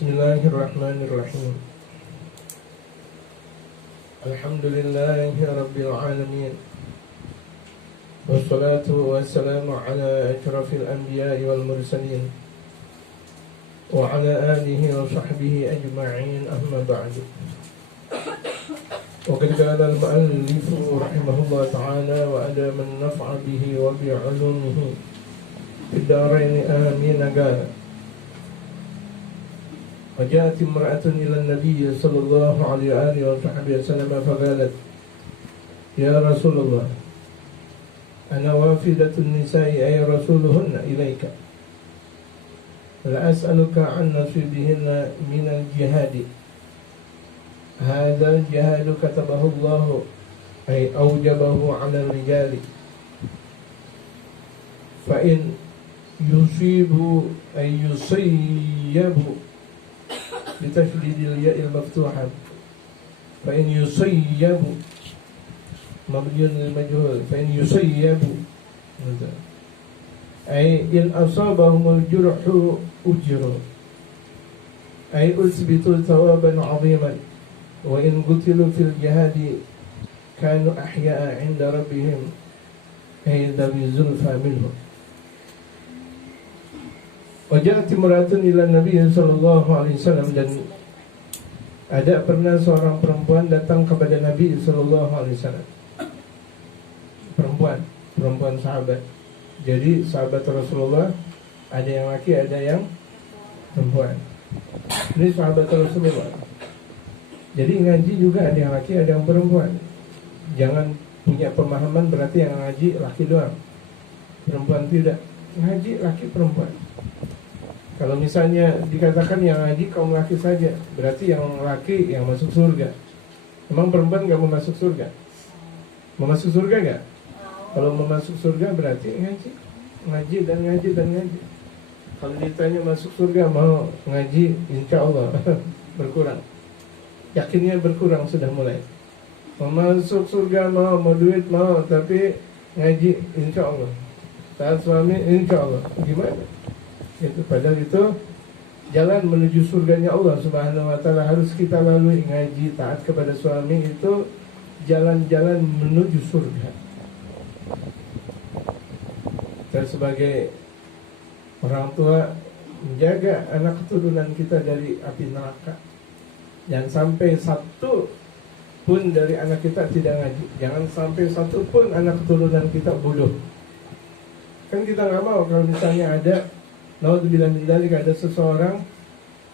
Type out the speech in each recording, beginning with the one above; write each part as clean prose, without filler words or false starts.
Bismillahirrahmanirrahim. Alhamdulillahi Rabbil Alamin. Wassalatu wassalamu ala ashrafil anbiya'i wal mursalin wa ala alihi wa sahbihi ajma'in, amma ba'du. Wa qad qala al-mu'allif rahimahullah ta'ala wa adama an-naf'a bihi wa bi'ulumihi fid darain amin. Qala وجاءت امرأة إلى النبي صلى الله عليه وسلم فقالت يا رسول الله أنا وافدة النساء أي رسولهن إليك لا أسألك عن نصيبهن من الجهاد هذا الجهاد كتبه الله أي أوجبه على الرجال فإن يصيبوا أي يصيبوا بتشديد الياء المفتوحة فإن يصيب مبني للمجهول فإن يصيب أي إن أصابهم الجرح أجروا أي أثبتوا ثوابا عظيما وإن قتلوا في الجهاد كانوا أحياء عند ربهم أي ذوي زلفى منهم. Wajah timratun ila Nabi sallallahu alaihi wasallam, dan ada pernah seorang perempuan datang kepada Nabi sallallahu alaihi wasallam. Perempuan sahabat. Jadi sahabat Rasulullah ada yang laki, ada yang perempuan. Ini sahabat Rasulullah. Jadi ngaji juga ada yang laki, ada yang perempuan. Jangan punya pemahaman berarti yang ngaji laki doang, perempuan tidak. Ngaji laki perempuan. Kalau misalnya dikatakan yang ngaji kaum laki saja, berarti yang laki yang masuk surga. Emang perempuan gak mau masuk surga? Mau masuk surga gak? Kalau mau masuk surga berarti ngaji dan ngaji. Kalau ditanya masuk surga mau ngaji, insya Allah berkurang. Yakinnya berkurang sudah mulai. Mau masuk surga mau duit mau, tapi ngaji insya Allah. Taat suami insya Allah. Gimana? Itu padahal itu jalan menuju surganya Allah Subhanahu wa taala harus kita lalui. Ngaji, taat kepada suami itu jalan-jalan menuju surga. Kita sebagai orang tua menjaga anak keturunan kita dari api neraka. Jangan sampai satu pun dari anak kita tidak ngaji. Jangan sampai satu pun anak keturunan kita bodoh. Kan kita nggak mau kalau misalnya ada naudzubillah min dzalik, ada seseorang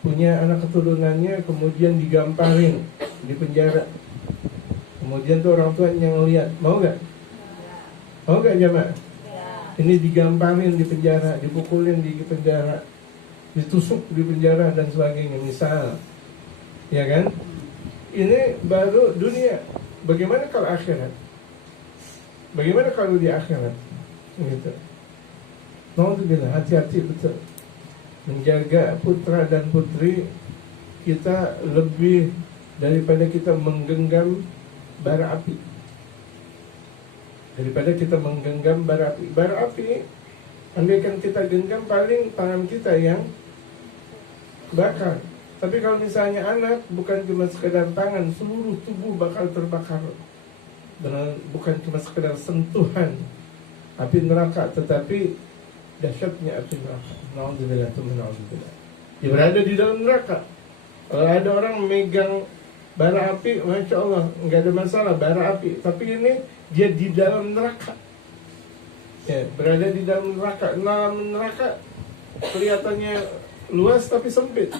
punya anak keturunannya kemudian digamparin di penjara. Kemudian tuh orang tua yang lihat, mau gak? Mau gak jamaah? Ini digamparin di penjara, dipukulin di penjara, ditusuk di penjara dan sebagainya, misal. Ya kan? Ini baru dunia. Bagaimana kalau akhirat? Bagaimana kalau di akhirat? Gitu. Naudzubillah, hati-hati betul menjaga putra dan putri kita lebih daripada kita menggenggam bara api. Bara api, andaikan kita genggam paling tangan kita yang bakar. Tapi kalau misalnya anak, bukan cuma sekedar tangan, seluruh tubuh bakal terbakar. Dan bukan cuma sekedar sentuhan api neraka, tetapi dahsyatnya api neraka. Na'udzubillah. Dia berada di dalam neraka. Kalau ada orang memegang bara api, masya Allah, nggak ada masalah bara api. Tapi ini dia di dalam neraka. Ya, berada di dalam neraka. Dalam neraka kelihatannya luas tapi sempit.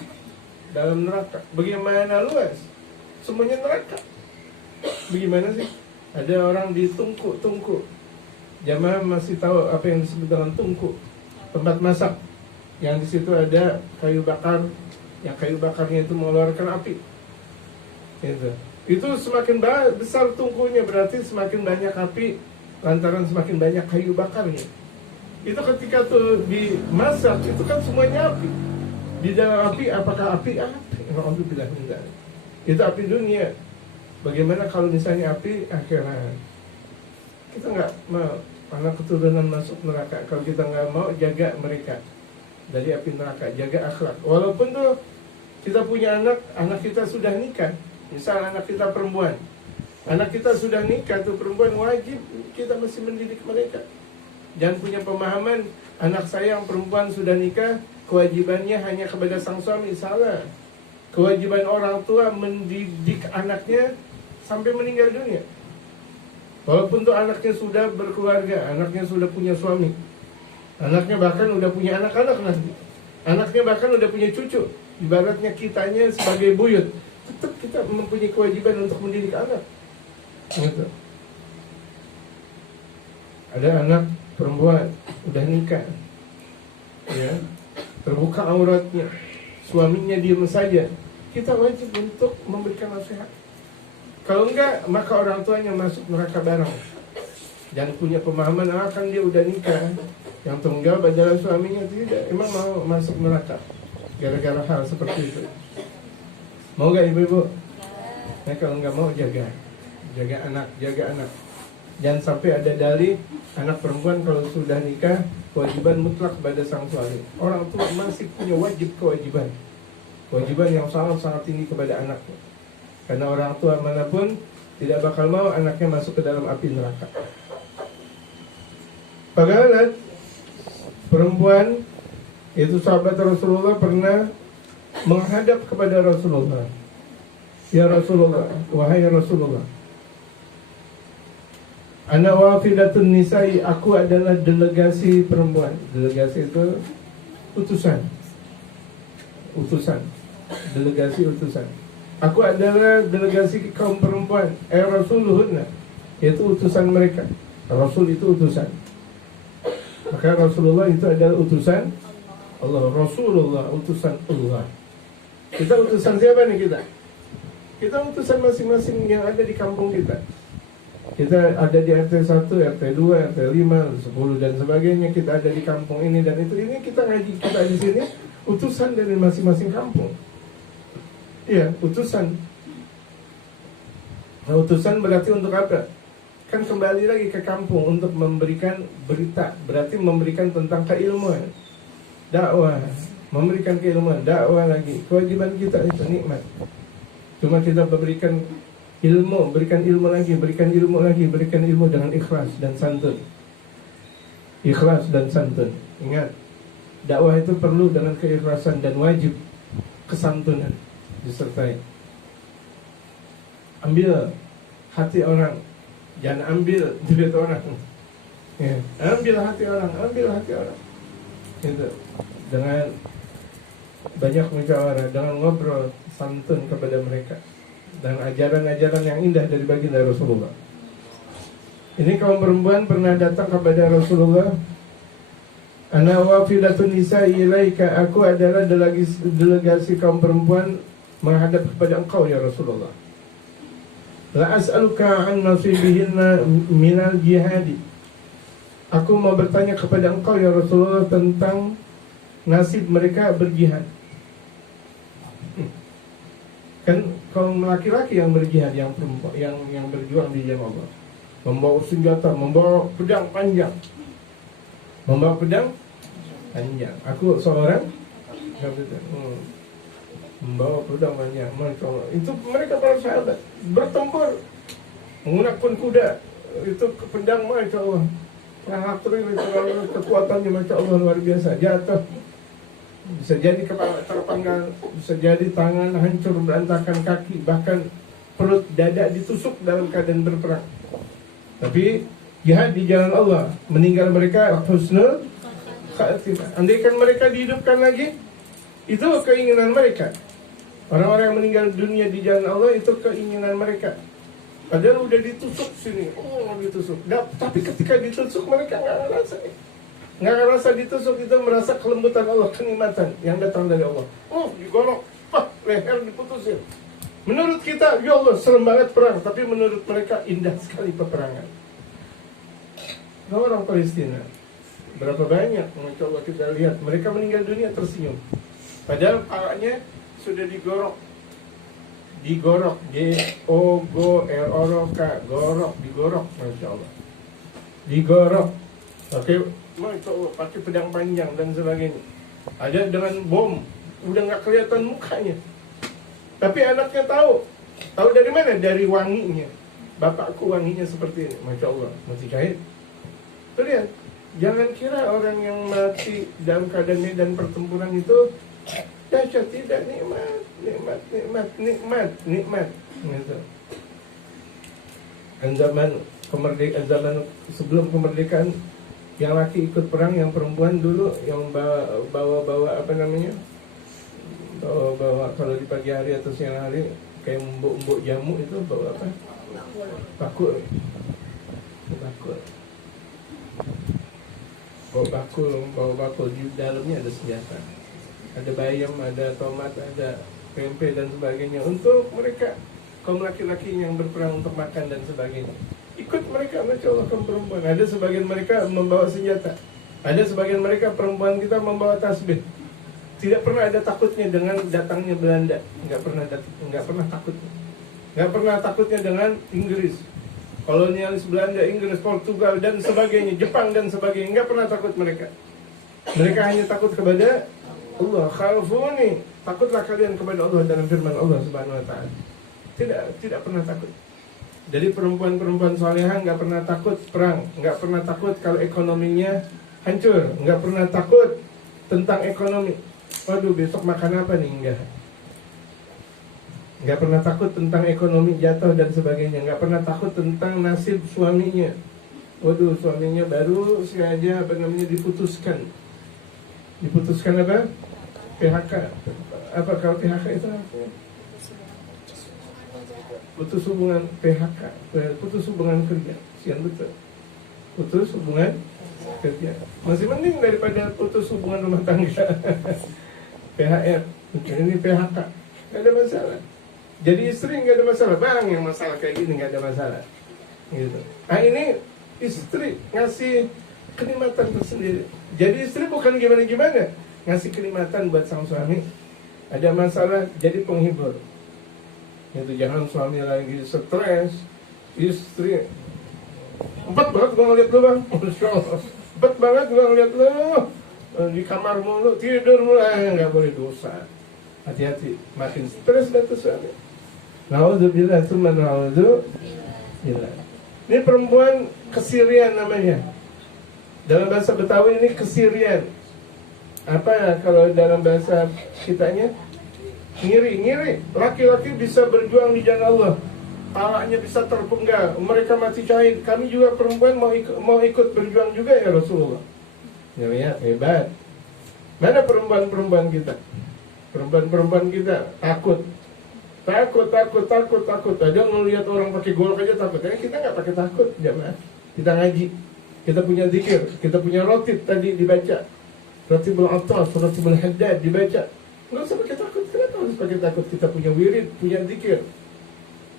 Dalam neraka. Bagaimana luas? Semuanya neraka. Bagaimana sih? Ada orang di tungku. Jamaah masih tahu apa yang disebut dengan tungku, tempat masak. Yang di situ ada kayu bakar, yang kayu bakarnya itu mengeluarkan api. Itu semakin besar tungkunya berarti semakin banyak api, lantaran semakin banyak kayu bakarnya. Itu ketika tuh dimasak itu kan semuanya api. Di dalam api apakah api? Alhamdulillah enggak. Itu api dunia. Bagaimana kalau misalnya api akhirat? Kita nggak mau anak keturunan masuk neraka. Kalau kita nggak mau, jaga mereka dari api neraka, jaga akhlak. Walaupun tuh Kita punya anak kita sudah nikah. Misal anak kita perempuan, anak kita sudah nikah tuh perempuan, wajib kita mesti mendidik mereka. Jangan punya pemahaman anak saya yang perempuan sudah nikah, kewajibannya hanya kepada sang suami. Salah. Kewajiban orang tua mendidik anaknya sampai meninggal dunia. Walaupun tuh anaknya sudah berkeluarga, anaknya sudah punya suami, anaknya bahkan udah punya anak-anak nanti, anaknya bahkan udah punya cucu. Ibaratnya kitanya sebagai buyut, tetap kita mempunyai kewajiban untuk mendidik anak. Gitu. Ada anak perempuan udah nikah, ya, terbuka auratnya, suaminya diam saja, kita wajib untuk memberikan nasihat. Kalau enggak, maka orang tuanya masuk neraka bareng. Dan punya pemahaman akan dia udah nikah, yang tanggung jawab adalah suaminya. Tidak, emang mau masuk neraka gara-gara hal seperti itu. Mau gak ibu-ibu? Nah, kalau nggak mau, jaga anak. Jangan sampai ada dalih anak perempuan kalau sudah nikah kewajiban mutlak pada sang suami. Orang tua masih punya kewajiban yang sangat tinggi kepada anaknya. Karena orang tua manapun tidak bakal mau anaknya masuk ke dalam api neraka. Bagaimana perempuan itu sahabat Rasulullah pernah menghadap kepada Rasulullah. Ya Rasulullah, wahai Rasulullah, ana wafidatun nisa'i, aku adalah delegasi perempuan. Delegasi itu utusan. Delegasi utusan. Aku adalah delegasi kaum perempuan. Rasuluhunna, yaitu utusan mereka. Rasul itu utusan. Maka Rasulullah itu adalah utusan Allah. Rasulullah utusan Allah. Kita utusan siapa nih kita? Kita utusan masing-masing yang ada di kampung kita. Kita ada di RT 1, RT 2, RT 5, 10 dan sebagainya. Kita ada di kampung ini dan itu. Ini kita ngaji, kita di sini utusan dari masing-masing kampung. Iya, utusan. Nah, utusan berarti untuk apa? Kan kembali lagi ke kampung untuk memberikan berita. Berarti memberikan tentang keilmuan, dakwah, memberikan keilmuan, dakwah lagi. Kewajiban kita itu nikmat. Cuma kita berikan ilmu, berikan ilmu lagi, berikan ilmu dengan ikhlas dan santun. Ikhlas dan santun. Ingat, dakwah itu perlu dengan keikhlasan dan wajib kesantunan disertai. Ambil hati orang, jangan ambil duit orang. Ya, ambil hati orang. Itu dengan banyak musyawarah, dengan ngobrol santun kepada mereka, dan ajaran-ajaran yang indah dari baginda Rasulullah. Ini kaum perempuan pernah datang kepada Rasulullah. Ana wafidatun nisa'i ilaika, aku adalah delegasi kaum perempuan menghadap kepada engkau ya Rasulullah. La as'aluka an nasibihinna minal jihadi. Aku mau bertanya kepada engkau ya Rasulullah tentang nasib mereka berjihad. Kan kaum laki-laki yang berjihad, yang perempuan, yang berjuang di jalan Allah, membawa senjata, membawa pedang panjang. Aku seorang membawa pedang panjang. Masya Allah. Itu mereka para sahabat bertempur menggunakan kuda. Itu pedang, Masya Allah. Kekuatannya Masya Allah luar biasa. Jatuh, bisa jadi kepala terpanggal, bisa jadi tangan hancur berantakan, kaki, bahkan perut, dada ditusuk dalam keadaan berperang. Tapi jihad di jalan Allah, meninggal mereka husnul khatimah. Andaikan mereka dihidupkan lagi, itu keinginan mereka. Orang-orang yang meninggal dunia di jalan Allah itu keinginan mereka. Padahal udah ditusuk sini, ditusuk. Tapi ketika ditusuk mereka nggak ngerasa ditusuk, itu merasa kelembutan Allah, kenikmatan yang datang dari Allah. Digorok, leher diputusin. Menurut kita, ya Allah serem banget perang, tapi menurut mereka indah sekali peperangan. Nah, orang Palestina, berapa banyak, Masya Allah kita lihat, mereka meninggal dunia tersenyum. Padahal palanya sudah digorok, digorok, digorok, Masya Allah, digorok, Masya Allah, pakai pedang panjang dan sebagainya. Ada dengan bom, udah nggak kelihatan mukanya, Tapi anaknya tahu. Tahu dari mana? Dari wanginya. Bapakku wanginya seperti ini. Masya Allah, mati syahid. Tuh lihat, jangan kira orang yang mati dalam keadaan medan pertempuran itu dahsyat, tidak, nikmat, nikmat, nikmat, nikmat, nikmat. Gitu. Zaman sebelum kemerdekaan, yang laki ikut perang, yang perempuan dulu yang bawa apa namanya, bawa kalau di pagi hari atau siang hari kayak umbuk jamu itu bawa apa? Bakul. Bawa bakul di dalamnya ada senjata, ada bayam, ada tomat, ada tempe dan sebagainya untuk mereka kaum laki-laki yang berperang untuk makan dan sebagainya. Ikut mereka, Masya Allah, kaum perempuan. Ada sebagian mereka membawa senjata, ada sebagian mereka perempuan kita membawa tasbih. Tidak pernah ada takutnya dengan datangnya Belanda, nggak pernah takutnya dengan Inggris, kolonialis Belanda, Inggris, Portugal dan sebagainya, Jepang dan sebagainya, nggak pernah takut mereka. Mereka hanya takut kepada Allah. Khafuni, takutlah kalian kepada Allah dalam firman Allah Subhanahu wa taala. Tidak pernah takut. Jadi perempuan-perempuan salehah nggak pernah takut perang, nggak pernah takut kalau ekonominya hancur, nggak pernah takut tentang ekonomi. Waduh, besok makan apa nih? Nggak pernah takut tentang ekonomi jatuh dan sebagainya. Nggak pernah takut tentang nasib suaminya. Waduh, suaminya baru sengaja diputuskan apa? PHK. Apa kalau PHK itu apa? Putus hubungan PHK, putus hubungan kerja. Sian betul. Putus hubungan kerja. Masih mending daripada putus hubungan rumah tangga. PHR. Ini PHK. Nggak ada masalah. Jadi istri nggak ada masalah. Bang, yang masalah kayak gini nggak ada masalah. Gitu. Nah, ini istri ngasih kenikmatan tersendiri. Jadi istri bukan gimana-gimana, ngasih kenikmatan buat sang suami. Ada masalah, jadi penghibur. Itu jangan suami lagi stres, istri empat banget gua ngeliat lu bang, empat banget gua ngeliat lu di kamar mulu, tidur mulu, nggak boleh dosa. Hati-hati, makin stres dan suami. Nauzubillah, tsumma nauzubillah. Ini perempuan kesirian namanya. Dalam bahasa Betawi ini kesirian. Apa kalau dalam bahasa kitanya? Ngiri. Laki-laki bisa berjuang di jalan Allah, palanya bisa terpenggal, mereka mati syahid. Kami juga perempuan mau ikut berjuang juga ya Rasulullah. Ya lihat, hebat. Mana perempuan-perempuan kita? Perempuan-perempuan kita takut. Ada ngelihat orang pakai golok aja takut. Kita nggak pakai takut, jemaah. Kita ngaji, kita punya zikir, kita punya rotib tadi dibaca, rotibul atas, rotibul haddad dibaca. Nggak usah pakai takut. Kenapa harus pakai takut? Kita punya wirid, punya zikir.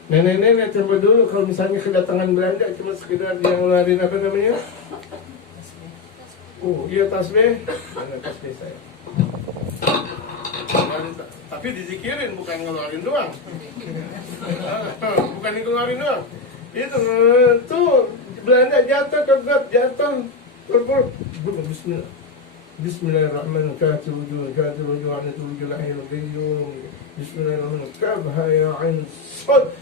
Nenek-nenek coba dulu kalau misalnya kedatangan Belanda cuma sekedar dia ngeluarin apa namanya? Iya tasbih. Mana tasbih saya? Tapi dizikirin, bukan ngeluarin doang. Bukan ngeluarin doang. Itu tuh Belanda jatuh ke got, jatuh terpur. Bismillah. Bismillahirrahmanirrahim. Kafir wujuh anatul wujuh lahir qayyum. Bismillahirrahmanirrahim. Kabha ya ain sad.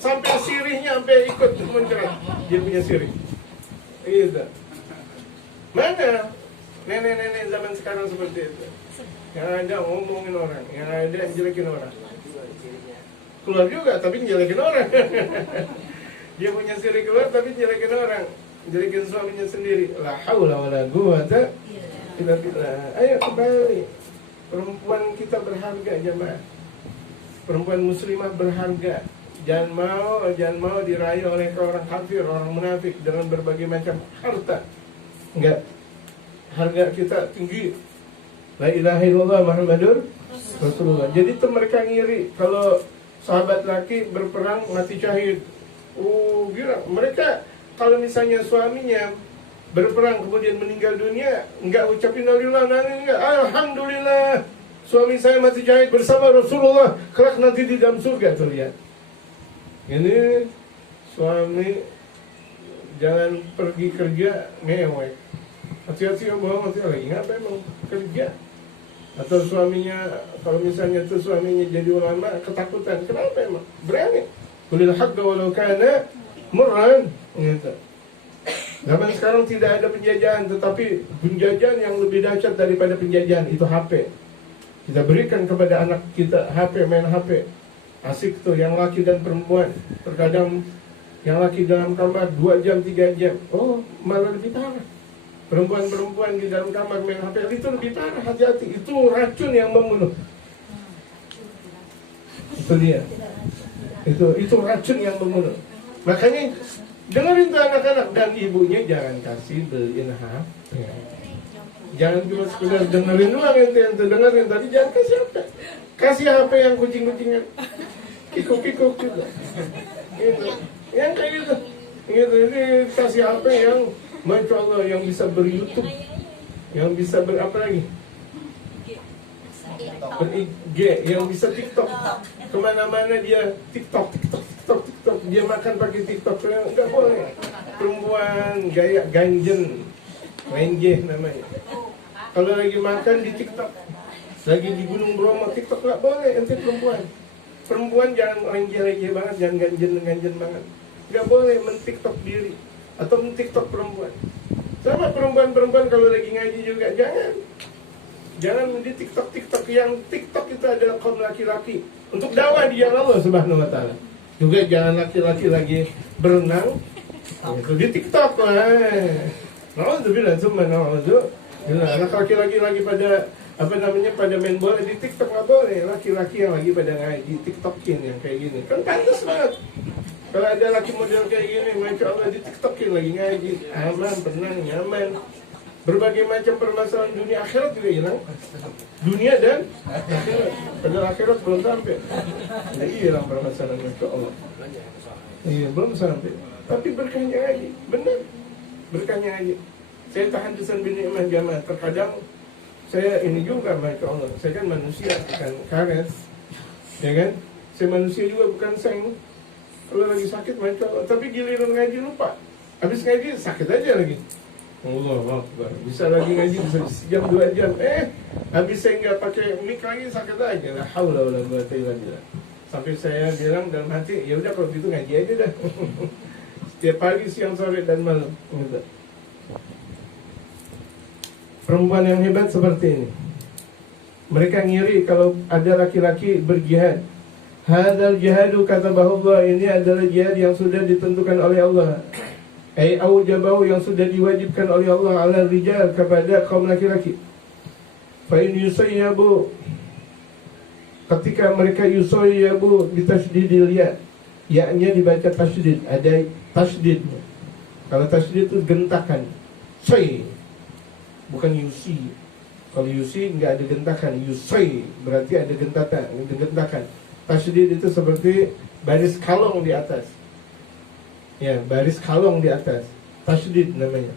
Sampai sirihnya sampai ikut mencerat. Dia punya sirih. Gitu. Mana nenek-nenek zaman sekarang seperti itu? Yang ada ngomongin orang, yang ada jelekin orang. Keluar juga tapi jelekin orang. Dia punya sirih keluar tapi jelekin orang. Jelekin suaminya sendiri. La haula wala quwata illa billah. Ayo kembali. Perempuan kita berharga, jemaah. Perempuan muslimah berharga. Jangan mau dirayu oleh orang kafir, orang munafik dengan berbagai macam harta. Enggak. Harga kita tinggi. La ilaha illallah Muhammadur Rasulullah. Jadi itu mereka ngiri kalau sahabat laki berperang mati syahid. Gila. Mereka kalau misalnya suaminya berperang kemudian meninggal dunia, enggak ucapin alhamdulillah, suami saya mati syahid bersama Rasulullah, kelak nanti di dalam surga. Tuh lihat. Ini suami jangan pergi kerja mewek. Hati-hati ya, bohong, hati lagi ngapain mau kerja. Atau suaminya, kalau misalnya itu suaminya jadi ulama, ketakutan. Kenapa emang? Berani. Qulil haqqa walau kana murran. Gitu. Zaman sekarang tidak ada penjajahan, tetapi penjajahan yang lebih dahsyat daripada penjajahan itu HP. Kita berikan kepada anak kita HP, main HP. Asik tuh yang laki dan perempuan. Terkadang yang laki dalam kamar 2 jam, 3 jam. Oh, malah lebih parah. Perempuan-perempuan di dalam kamar main HP itu lebih parah. Hati-hati, itu racun yang membunuh. Itu dia. Itu racun yang membunuh. Makanya dengerin tuh anak-anak, dan ibunya jangan kasih beliin HP. Jangan cuma sekedar dengerin doang, ente dengerin, tapi jangan kasih HP. Kasih HP yang kucing-kucingan, kikuk-kikuk juga. Gitu. Yang kayak gitu. Gitu. Ini kasih HP yang Masya Allah, yang bisa ber-YouTube, yang bisa apa lagi? Ber-IG, yang bisa TikTok. Kemana-mana dia TikTok. Dia makan pakai TikTok. Enggak boleh. Perempuan gaya ganjen, main game namanya. Kalau lagi makan di TikTok, lagi di Gunung Bromo TikTok, nggak boleh. Ente perempuan jangan lenje banget, jangan ganjen banget. Nggak boleh men-TikTok diri atau men-TikTok perempuan. Sama perempuan kalau lagi ngaji juga jangan di TikTok yang TikTok itu adalah kaum laki-laki untuk dakwah di jalan Allah Subhanahu Wa Taala. Juga jangan laki-laki lagi berenang itu di TikTok lah. Alhamdulillah, anak laki-laki lagi pada pada main bola di TikTok, nggak boleh. Laki-laki yang lagi pada ngaji TikTokin yang kayak gini kan pantas banget. Kalau ada laki model kayak gini, Masya Allah, di TikTokin lagi ngaji, aman, tenang, nyaman. Berbagai macam permasalahan dunia akhirat juga hilang. Dunia dan akhirat. Padahal akhirat belum sampai. Jadi hilang permasalahan, Masya Allah. Iya, belum sampai. Tapi berkahnya ngaji, benar. Berkahnya ngaji. Saya tahadusan bin ni'mah jamaah. Terkadang saya ini juga, Masya Allah, saya kan manusia, bukan karet. Ya kan? Saya manusia juga, bukan seng. Kalau lagi sakit, Masya Allah. Tapi giliran ngaji lupa. Habis ngaji, sakit aja lagi. Allah Akbar. Bisa lagi ngaji, bisa sejam 2 jam. Habis saya nggak pakai mic lagi, sakit aja. La haula wala quwwata illa billah. Sampai saya bilang dalam hati, ya udah kalau gitu ngaji aja dah. Setiap pagi, siang, sore, dan malam. Gitu. Perempuan yang hebat seperti ini. Mereka ngiri kalau ada laki-laki berjihad. Hadzal jihadu katabahu Allah, ini adalah jihad yang sudah ditentukan oleh Allah. Aujabahu, yang sudah diwajibkan oleh Allah ala rijal, kepada kaum laki-laki. Fa in yusayyabu, ketika mereka yusayyabu bitasydidil ya, ya-nya dibaca tasydid, ada tasydid. Kalau tasydid itu gentakan. Say, bukan yusi. Kalau yusi enggak ada gentakan. Yusay berarti ada gentakan. Tasydid itu seperti baris kalong di atas. Ya, baris kalong di atas. Tasydid namanya.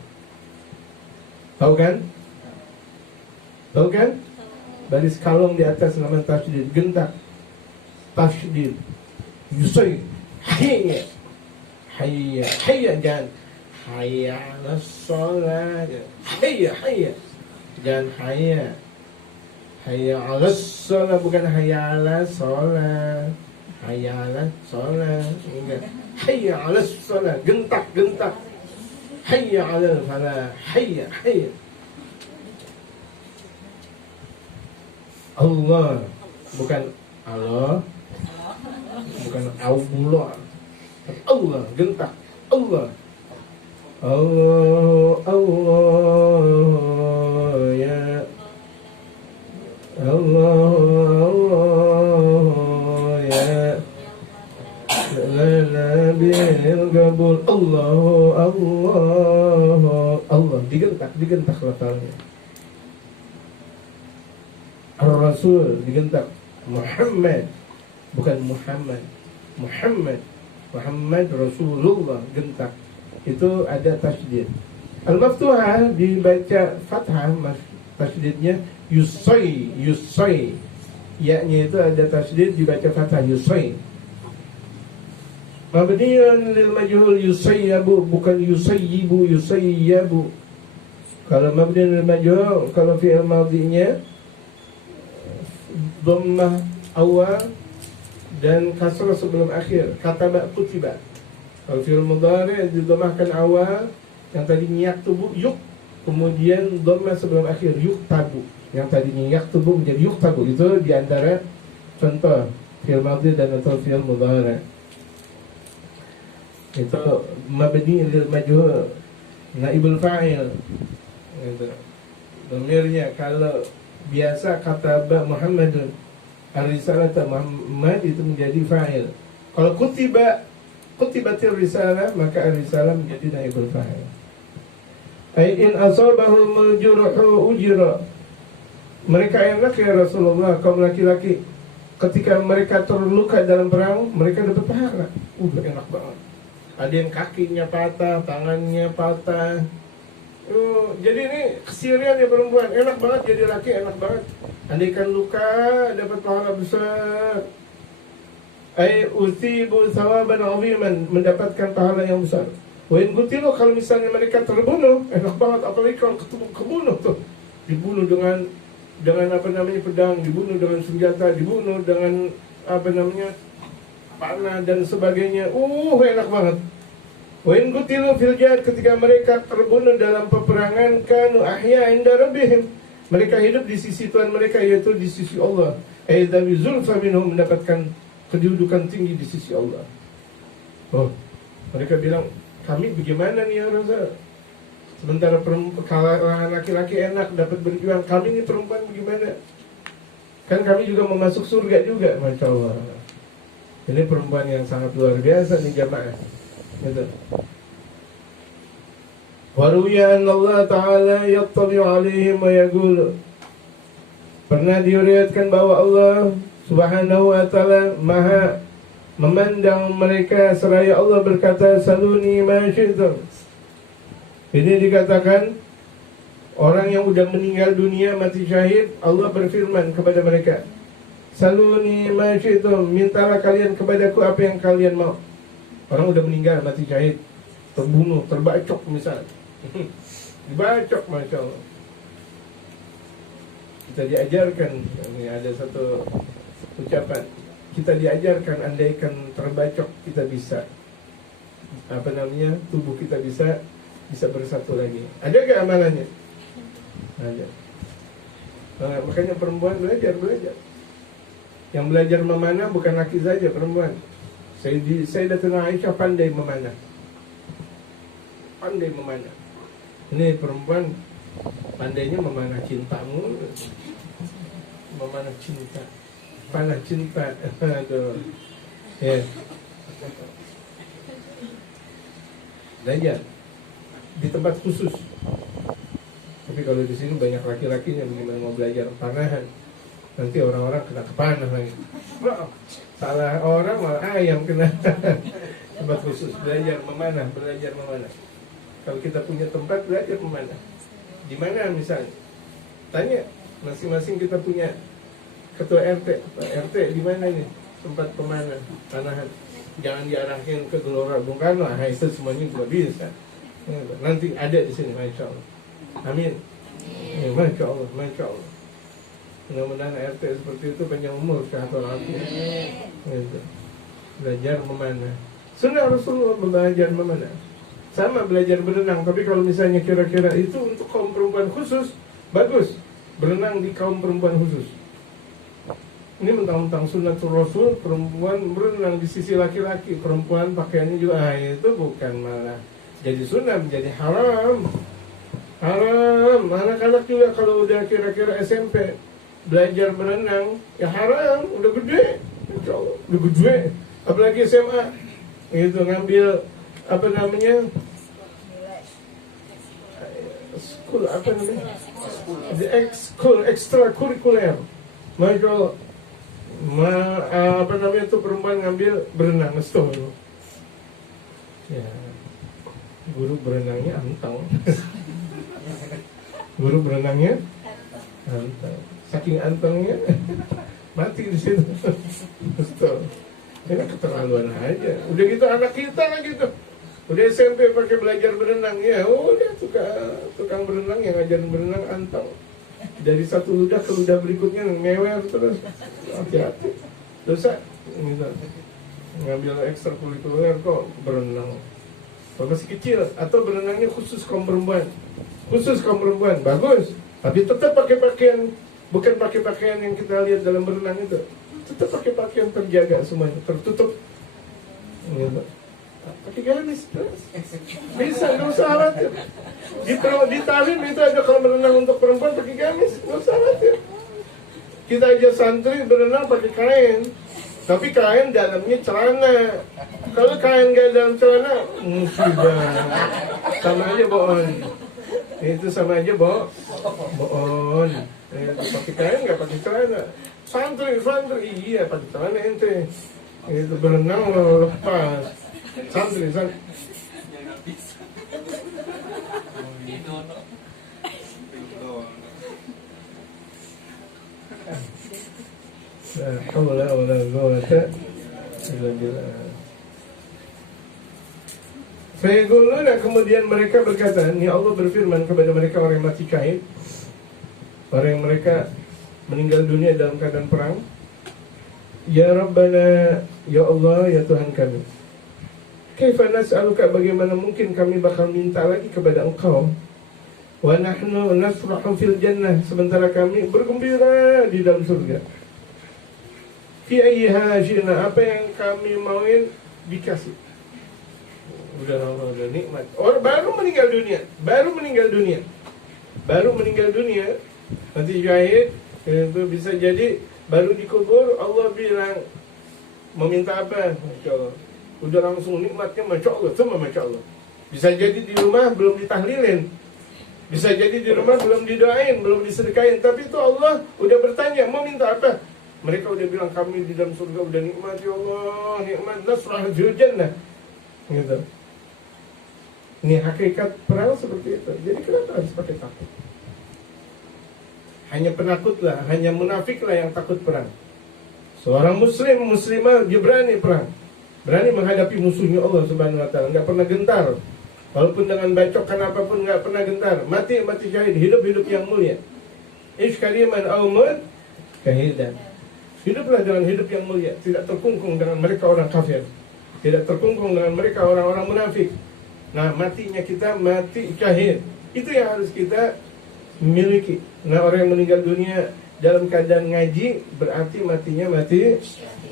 Tahu kan? Baris kalong di atas namanya tasydid. Gentak. Tasydid. Yusay. Hayya jangan hayya 'alas shalah. Hayya. Jangan hayya 'alas shalah, bukan hayya 'alas shalah. Hayya 'alas shalah. Enggak. Hayya 'alas shalah, gentak. Hayya 'alal falah. Hayya. Allah, bukan Allah. Bukan Allah. Allah, gentak. Allah ya Allah ya Nabil Gabul. Allah digentak lafalnya. Ar-Rasul digentak. Muhammad, bukan Muhammad Rasulullah, gentak. Itu ada tasydid. Al-maftuhah dibaca fathah, tasydidnya yusay. Ya-nya itu ada tasydid, dibaca fathah, yusay. Mabniun lil majhul yusayyabu, bukan yusayyabu. Kalau mabniun lil majhul, kalau fi'il madhinya dhammah awal dan kasrah sebelum akhir. Kataba kutiba. Kalau fi'il mudhari didhammahkan awal, yang tadinya yaktubu yuk, kemudian dhammah sebelum akhir yuktabu. Yang tadinya yaktubu menjadi yuktabu. Itu diantara contoh fi'il madhi dan atau fi'il mudhari. Itu mabni lil majhul, naibul fa'il. Itu dhamirnya. Kalau biasa kataba Muhammadun, ar-risalata Muhammad itu menjadi fa'il. Kalau kutibatir risalah, maka ar-risalah menjadi naibul fa'il. Ai in asabahul mujruhu ujra. Mereka enak ya Rasulullah, kaum laki-laki, ketika mereka terluka dalam perang, mereka dapat pahala. Enak banget. Ada yang kakinya patah, tangannya patah. Jadi ini kesirian ya perempuan. Enak banget jadi laki, enak banget. Andaikan luka, dapat pahala besar. Ai usibu thawaban 'aziman, mendapatkan pahala yang besar. Wa in qutilu, kalau misalnya mereka terbunuh, enak banget. Apalagi kalau kebunuh tuh, dibunuh dengan pedang, dibunuh dengan senjata, dibunuh dengan panah dan sebagainya. Enak banget. Wa in qutilu fil jihad, ketika mereka terbunuh dalam peperangan, kanu ahya inda rabbihim, mereka hidup di sisi Tuhan mereka, yaitu di sisi Allah. Aidawi zulfa minhum, mendapatkan kedudukan tinggi di sisi Allah. Mereka bilang, kami bagaimana nih ya Rasul? Sementara kalangan laki-laki enak dapat berjuang, kami ini perempuan bagaimana? Kan kami juga mau masuk surga juga, Masya Allah. Ini perempuan yang sangat luar biasa nih jamaah. Gitu. Waruya anna Allah Ta'ala yattali'u alaihim wa yaqulu, pernah diriwayatkan bahwa Allah Subhanahu wa Ta'ala maha memandang mereka, seraya Allah berkata, saluni ma syi'tum. Ini dikatakan orang yang udah meninggal dunia, mati syahid, Allah berfirman kepada mereka, saluni ma syi'tum, mintalah kalian kepadaku apa yang kalian mau. Orang udah meninggal, mati syahid, terbunuh, terbacok misalnya, dibacok, Masya Allah. Kita diajarkan, ini ada satu ucapan, kita diajarkan, andaikan terbacok kita bisa, tubuh kita bisa bersatu lagi. Ada gak amalannya? Ada. Makanya perempuan belajar. Yang belajar memanah bukan laki saja, perempuan. Sayyidatuna Aisyah pandai memanah. Ini perempuan pandainya memanah cintamu, memanah cinta, panah cinta. Aduh. Ya. Belajar di tempat khusus. Tapi kalau di sini banyak laki-lakinya, bagaimana mau belajar panahan? Nanti orang-orang kena kepanah lagi. Salah orang malah ayam kena. Tempat khusus belajar memanah. Kalau kita punya tempat belajar memanah, di mana misalnya? Tanya masing-masing, kita punya ketua RT. RT di mana nih tempat panahan? Jangan diarahin ke Gelora Bung Karno. Itu semuanya juga bisa. Nanti ada di sini, Masya Allah. Amin. Masya Allah. Mudah-mudahan RT seperti itu panjang umur, sehat walafiat. Belajar memanah. Sunnah Rasulullah belajar memanah. Sama belajar berenang. Tapi kalau misalnya kira-kira itu untuk kaum perempuan khusus, bagus. Berenang di kaum perempuan khusus. Ini mentang-mentang sunnatul Rasul, perempuan berenang di sisi laki-laki. Perempuan pakaiannya juga, itu bukan malah jadi sunnah, menjadi haram. Anak-anak juga kalau udah kira-kira SMP belajar berenang, ya haram, udah gede, insya Allah, udah gede. Apalagi SMA, gitu, ngambil school, ekstrakurikuler, Masya Allah. Itu perempuan ngambil berenang, astagfirullah. Ya, guru berenangnya anteng. Guru berenangnya anteng. Saking antengnya mati di situ. Betul. Ini keterlaluan aja. Udah gitu anak kita lagi tuh. Udah SMP pakai belajar berenang, ya udah tukang berenang yang ngajarin berenang anteng. dari satu ludah ke ludah berikutnya ngewer terus, hati-hati, dosa. Gitu. Ngambil ekstrakurikuler kok berenang. Kalau masih kecil atau berenangnya khusus kaum perempuan, bagus. Tapi tetap pakai pakaian, bukan pakai pakaian yang kita lihat dalam berenang itu. Tetap pakai pakaian terjaga semuanya, tertutup. Gitu. Pakai gamis terus. Bisa, nggak usah khawatir. Di talim itu aja kalau berenang untuk perempuan pakai gamis, nggak usah khawatir. Kita aja santri berenang pakai kain, tapi kain dalamnya celana. Kalau kain nggak dalam celana, musibah. Sama aja bohong. Itu sama aja bohong. Pakai kain nggak pakai celana. Santri, iya pakai celana ente. Itu berenang lepas. Santri. La haula wala quwwata illa billah. Fayaquluna, kemudian mereka berkata, ini Allah berfirman kepada mereka orang yang mati syahid, orang yang mereka meninggal dunia dalam keadaan perang. Ya Rabbana, ya Allah, ya Tuhan kami. Kaifa nas'aluka, bagaimana mungkin kami bakal minta lagi kepada Engkau. Wa nahnu nasrahu fil jannah, sementara kami bergembira di dalam surga. Fi ayyiha syi'na, apa yang kami mauin dikasih. Udah nikmat. Orang baru meninggal dunia. Nanti syahid itu bisa jadi baru dikubur, Allah bilang meminta apa? Masya Allah. Udah langsung nikmatnya Masya Allah, semua Masya Allah. Bisa jadi di rumah belum ditahlilin, bisa jadi di rumah belum didoain, belum disedekain, tapi itu Allah udah bertanya mau minta apa. Mereka udah bilang kami di dalam surga udah nikmat, ya Allah, nikmat nasrah fil jannah. Gitu. Ini hakikat perang seperti itu. Jadi kenapa harus pakai takut? Hanya penakutlah, hanya munafiklah yang takut perang. Seorang muslimah dia berani perang, berani menghadapi musuhnya Allah Subhanahu wa taala, enggak pernah gentar. Walaupun dengan bacokan apapun enggak pernah gentar. Mati syahid, hidup yang mulia. Ish kariman aw mut syahidan. Hiduplah dengan hidup yang mulia, tidak terkungkung dengan mereka orang kafir, tidak terkungkung dengan mereka orang-orang munafik. Nah, matinya kita mati syahid, itu yang harus kita miliki. Nah, orang yang meninggal dunia dalam keadaan ngaji berarti matinya mati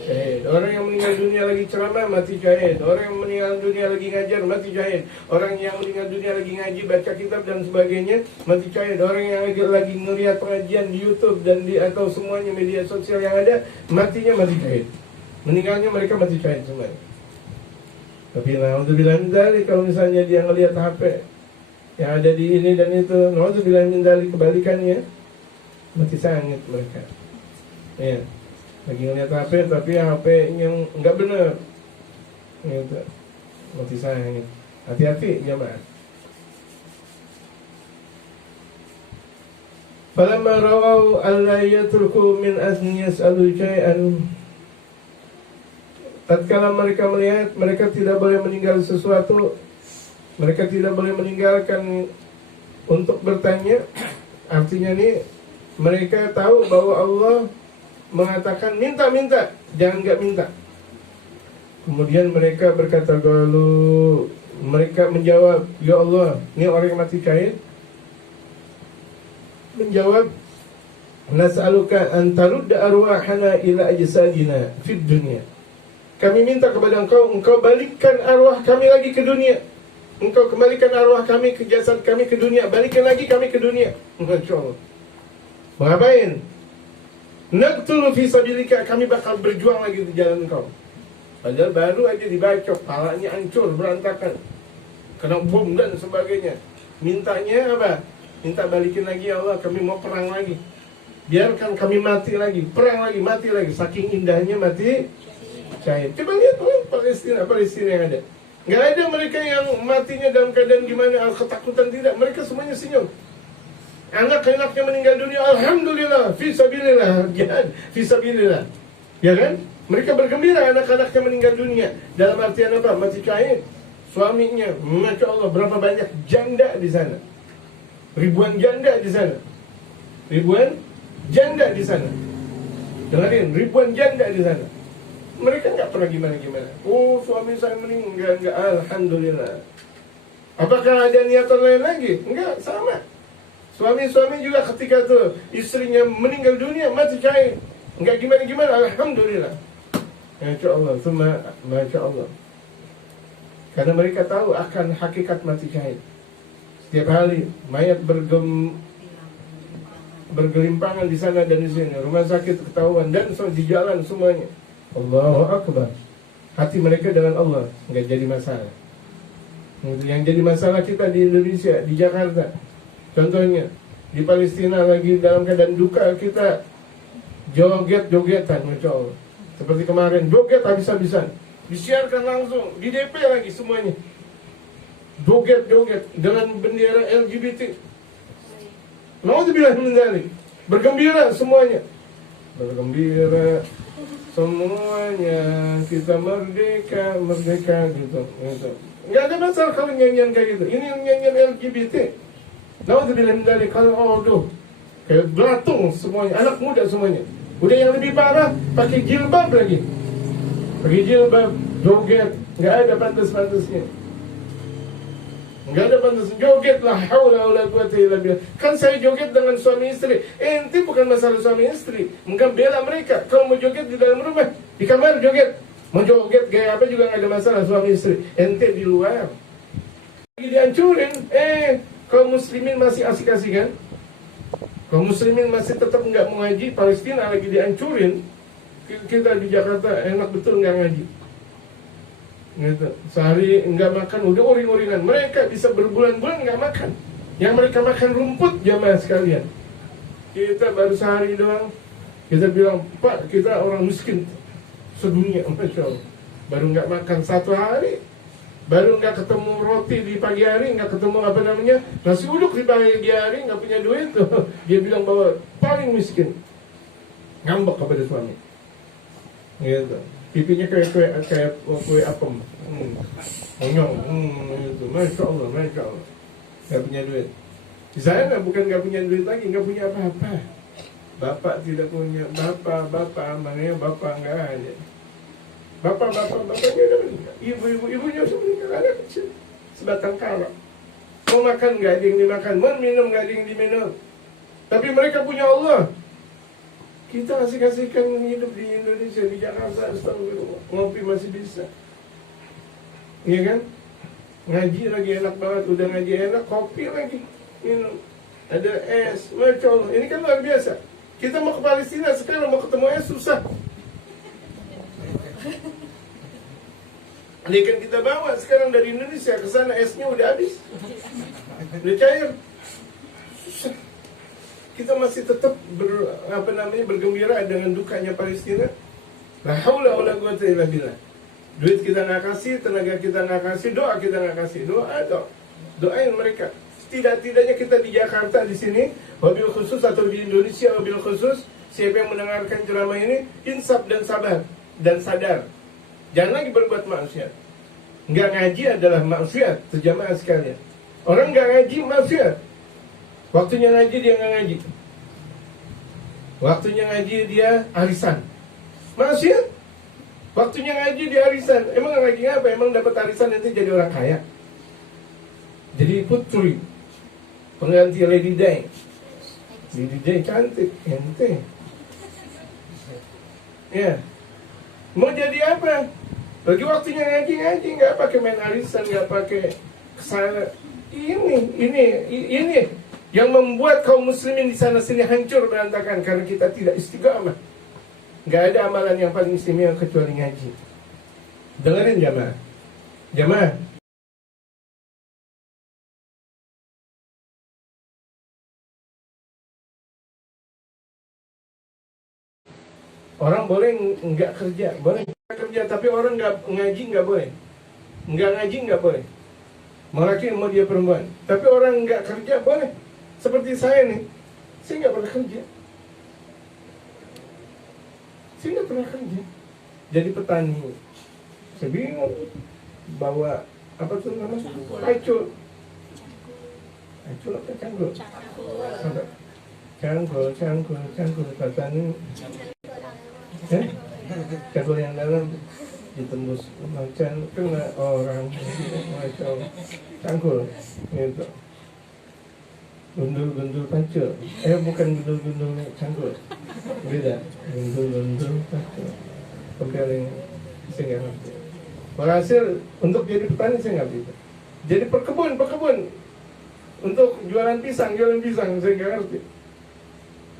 syahid. Orang yang meninggal dunia lagi ceramah mati syahid. Orang yang meninggal dunia lagi ngajar mati syahid. Orang yang meninggal dunia lagi ngaji, baca kitab dan sebagainya mati syahid. Orang yang lagi ngelihat pengajian di YouTube dan atau semuanya media sosial yang ada, matinya mati syahid. Meninggalnya mereka mati syahid semuanya. Tapi na'udzubillah min dzalik, kalau misalnya dia ngelihat HP yang ada di ini dan itu, na'udzubillah min dzalik, kebalikannya mati sangit mereka. Ya. Lagi ngeliat HP tapi HP yang enggak benar. Gitu. Mati sangit. Hati-hati jemaah. Falamma ra'au alla yatruku min azni yas'alu syai'an, tatkala mereka melihat mereka tidak boleh meninggal sesuatu, mereka tidak boleh meninggalkan untuk bertanya. Artinya nih, mereka tahu bahwa Allah mengatakan minta, jangan nggak minta. Kemudian mereka berkata, kalau mereka menjawab, ya Allah, ini orang yang mati syahid menjawab, nas'aluka an tarudda arwahana ila ajsadina fid dunya. Kami minta kepada engkau balikkan arwah kami lagi ke dunia. Engkau kembalikan arwah kami ke jasad kami ke dunia, balikan lagi kami ke dunia. Masya Allah. Mau ngapain? Naqtulu fi sabilika, kami bakal berjuang lagi di jalan engkau. Padahal baru aja dibacok, palanya hancur, berantakan, kena bom dan sebagainya. Mintanya apa? Minta balikin lagi, ya Allah, kami mau perang lagi. Biarkan kami mati lagi, perang lagi, mati lagi. Saking indahnya mati syahid. Coba lihat Palestina yang ada. Nggak ada mereka yang matinya dalam keadaan gimana, ketakutan, tidak. Mereka semuanya senyum. Anak-anaknya meninggal dunia, alhamdulillah, fisabilillah, jihad, fisabilillah. Ya kan? Mereka bergembira anak-anaknya meninggal dunia. Dalam artian apa? Mati syahid. Suaminya, Masya Allah, berapa banyak janda di sana. Ribuan janda di sana. Ribuan janda di sana. Dengarin, ribuan janda di sana. Mereka nggak pernah gimana-gimana. Oh, suami saya meninggal, enggak, alhamdulillah. Apakah ada niatan lain lagi? Enggak, sama. Suami-suami juga ketika tuh istrinya meninggal dunia, mati syahid, enggak gimana-gimana, alhamdulillah. Masya Allah, Masya Allah. Karena mereka tahu akan hakikat mati syahid. Setiap hari mayat bergelimpangan di sana dan di sini, rumah sakit ketahuan dan di jalan semuanya. Allahu Akbar. Hati mereka dengan Allah nggak jadi masalah. Yang jadi masalah kita di Indonesia, di Jakarta, contohnya di Palestina lagi dalam keadaan duka, kita joget-jogetan, Masya Allah. Seperti kemarin, joget habis-habisan, disiarkan langsung di DP lagi semuanya, joget-joget dengan bendera LGBT. Nauzubillah min dzalik. Bergembira semuanya, bergembira semuanya, kita merdeka, merdeka gitu. Nggak ada masalah kalau nyanyian kayak gitu. Ini nyanyian LGBT. Nauzubillah min dzalik. Kalau kayak belatung semuanya, anak muda semuanya. Udah yang lebih parah, pakai jilbab lagi. Pakai jilbab, joget, nggak ada pantas-pantasnya. Nggak ada pantas, joget lah, haula wala quwata illa billah. Kan saya joget dengan suami istri. Ente bukan masalah suami istri, enggak bela mereka. Kalau mau joget di dalam rumah, di kamar joget. Mau joget gaya apa juga nggak ada masalah suami istri. Ente di luar lagi dihancurin. Kaum muslimin masih asik-asik kan? Kaum muslimin masih tetap nggak mau ngaji. Palestina lagi dihancurin. Kita di Jakarta enak betul nggak ngaji. Gitu. Sehari nggak makan, udah uring-uringan. Mereka bisa berbulan-bulan nggak makan. Yang mereka makan rumput, jamaah sekalian. Kita baru sehari doang, kita bilang, Pak, kita orang miskin sedunia, Masya Allah. Baru nggak makan satu hari, baru nggak ketemu roti di pagi hari, nggak ketemu nasi uduk di pagi hari, nggak punya duit. Dia bilang bahwa paling miskin, ngambek kepada suami. Gitu. Pipinya kayak kue apem, onyong, gitu. Masya Allah, Masya Allah. Gak punya duit. Di sana bukan gak punya duit lagi, gak punya apa-apa. Bapak tidak punya, bapak, makanya bapak gak ada. Bapaknya udah meninggal. Ibunya sudah meninggal, anak kecil, sebatang kara. Mau makan gak ada yang dimakan, mau minum gak ada yang diminum. Tapi mereka punya Allah. Kita asik-asikan hidup di Indonesia, di Jakarta, astagfirullah. Ngopi masih bisa. Iya kan? Ngaji lagi enak banget, udah ngaji enak, kopi lagi. Minum. Ada es, Masya Allah. Ini kan luar biasa. Kita mau ke Palestina, sekarang mau ketemu es susah. Ini kan kita bawa sekarang dari Indonesia ke sana, esnya udah habis. Udah cair. Susah. Kita masih tetap bergembira dengan dukanya Palestina. La haula wala quwata illa billah. Duit kita nggak kasih, tenaga kita nggak kasih, doa kita nggak kasih. Doain mereka. Tidak-tidaknya kita di Jakarta di sini, wabil khusus atau di Indonesia wabil khusus, siapa yang mendengarkan ceramah ini, insaf dan sabar dan sadar. Jangan lagi berbuat maksiat. Nggak ngaji adalah maksiat, sejamaah sekalian. Orang nggak ngaji maksiat. Waktunya ngaji dia nggak ngaji. Waktunya ngaji dia arisan. Maksiat. Waktunya ngaji dia arisan. Emang ngaji apa? Emang dapat arisan nanti jadi orang kaya. Jadi putri. Pengganti Lady Day. Lady Day cantik, ente. Ya. Mau jadi apa? Bagi waktunya ngaji, nggak pakai main arisan, nggak pakai kesana. Ini yang membuat kaum muslimin di sana sini hancur berantakan karena kita tidak istiqamah. Nggak ada amalan yang paling istimewa kecuali ngaji. Dengerin jamaah. Orang boleh nggak kerja, boleh kerja, tapi orang nggak ngaji nggak boleh. Nggak ngaji nggak boleh. Mau laki mau dia perempuan. Tapi orang nggak kerja boleh. Seperti saya nih, saya nggak pernah kerja. Saya nggak pernah kerja. Jadi petani. Saya bingung bawa apa tuh namanya? Pacul. Pacul apa cangkul? Cangkul katanya cangkul yang dalam ditembus macan kena orang macam cangkul gitu. Gundul pacul, bukan gundul cangkul, beda. Gundul pacul. Comparing saya nggak ngerti. Berhasil untuk jadi petani saya nggak bisa. Jadi perkebun untuk jualan pisang saya nggak ngerti.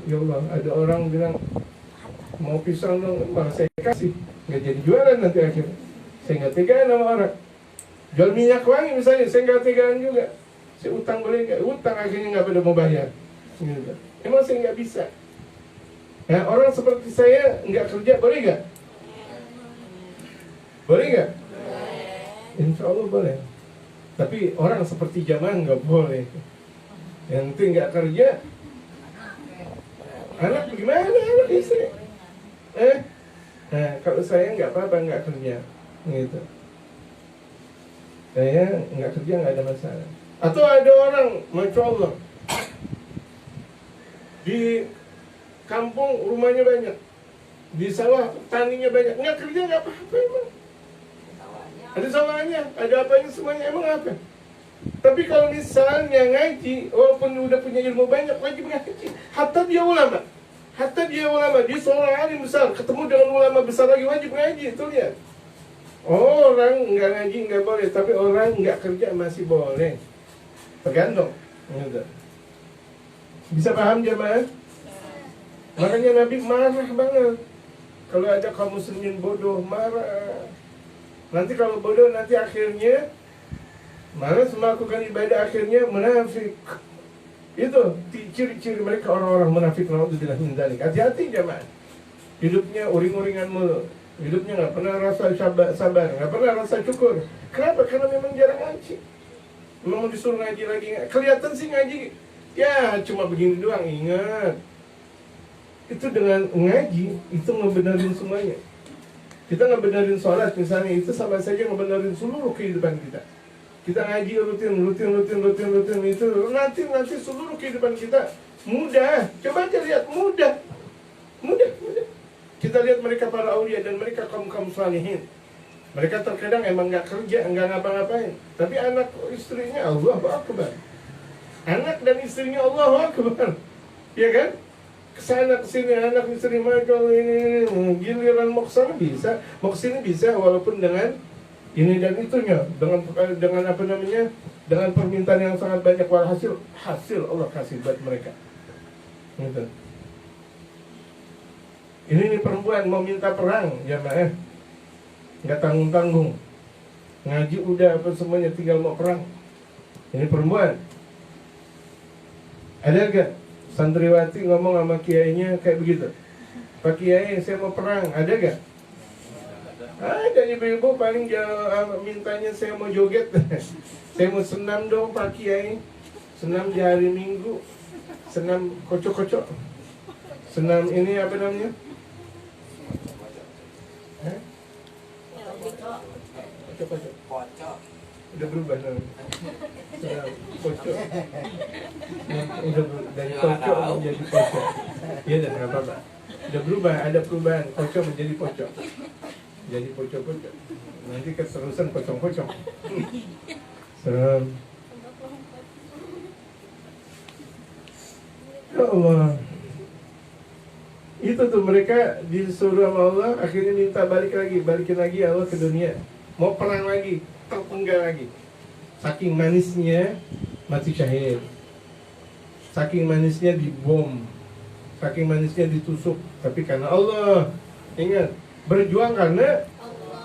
Ya Allah, ada orang bilang mau pisang dong, malah saya kasih, nggak jadi jualan nanti akhirnya. Saya nggak tegaan sama orang. Jual minyak wangi misalnya, saya nggak tegaan juga. Saya utang boleh nggak? Utang akhirnya nggak pada mau bayar. Gitu. Emang saya nggak bisa. Nah, orang seperti saya nggak kerja boleh nggak? Boleh nggak? Insya Allah boleh. Tapi orang seperti zaman nggak boleh. Yang penting nggak kerja. Anak bagaimana? Anak istri. Nah, kalau saya nggak apa-apa nggak kerja, gitu. Saya nggak kerja nggak ada masalah. Atau ada orang, masya Allah, di kampung rumahnya banyak, di sawah taninya banyak, nggak kerja nggak apa-apa emang. Ada sawahnya, ada apanya semuanya, emang apa? Tapi kalau misalnya ngaji, walaupun udah punya ilmu banyak, wajib ngaji. Hatta dia ulama, dia seorang alim besar, ketemu dengan ulama besar lagi, wajib ngaji. Itu lihat. Orang nggak ngaji nggak boleh, tapi orang nggak kerja masih boleh. Tergantung. Bisa paham jemaah? Makanya Nabi marah banget kalau ada kaum muslimin bodoh, marah. Nanti kalau bodoh, nanti akhirnya malas melakukan ibadah, akhirnya munafik. Itu ciri-ciri mereka orang-orang munafik. Naudzubillah min dzalik. Hati-hati jemaah. Hidupnya uring-uringan mulu. Hidupnya nggak pernah rasa sabar, nggak pernah rasa syukur. Kenapa? Karena memang jarang ngaji. Memang disuruh ngaji lagi. Kelihatan sih ngaji, ya cuma begini doang. Ingat, itu dengan ngaji itu ngebenerin semuanya. Kita ngebenerin sholat misalnya, itu sama saja ngebenerin seluruh kehidupan kita. Kita ngaji rutin itu nanti seluruh kehidupan kita mudah. Coba aja lihat, mudah. Kita lihat mereka para aulia dan mereka kaum salihin. Mereka terkadang emang nggak kerja, nggak ngapa-ngapain, tapi anak istrinya Allahu Akbar. Anak dan istrinya Allahu Akbar, ya kan? Kesana kesini anak istri macam ini, giliran mau kesana bisa, mau kesini bisa, walaupun dengan ini dan itunya, dengan apa namanya, dengan permintaan yang sangat banyak, walhasil Allah kasih buat mereka. Gitu. Ini nih perempuan mau minta perang, jamaah, nggak tanggung-tanggung, ngaji udah apa semuanya, tinggal mau perang. Ini perempuan. Ada gak santriwati ngomong sama kiainya kayak begitu? Pak Kiai, saya mau perang, ada gak? Ada ibu-ibu paling mintanya saya mau joget. Saya mau senam dong Pak Kiai. Senam di hari Minggu. Senam kocok-kocok. Senam ini apa namanya? Kocok. Udah berubah namanya. Kocok. Udah dari kocok menjadi kocok. Iya dan nggak apa-apa. Udah berubah, ada perubahan. Kocok menjadi pocok. Jadi pocok-pocok. Nanti keterusan pocong-pocong. Serem. Ya Allah. Itu tuh mereka disuruh sama Allah, akhirnya minta balikin lagi Allah ke dunia. Mau perang lagi, terpenggal lagi. Saking manisnya mati syahid. Saking manisnya dibom. Saking manisnya ditusuk. Tapi karena Allah. Ingat, berjuang karena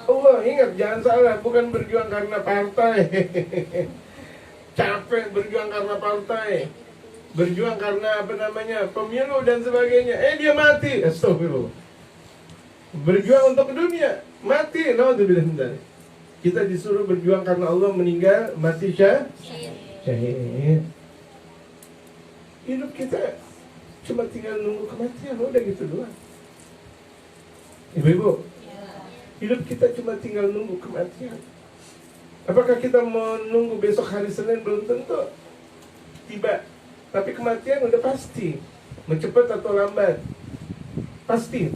Allah. Ingat, jangan salah, bukan berjuang karena partai. Capek berjuang karena partai. Berjuang karena apa namanya, pemilu dan sebagainya. Dia mati. Astagfirullah. Berjuang untuk dunia, mati. Naudzubillah min dzalik. Kita disuruh berjuang karena Allah, meninggal mati syahid. Hidup kita cuma tinggal nunggu kematian, udah gitu doang. Ibu-ibu, hidup kita cuma tinggal nunggu kematian. Apakah kita mau nunggu besok hari Senin? Belum tentu tiba. Tapi kematian udah pasti. Mencepat atau lambat? Pasti.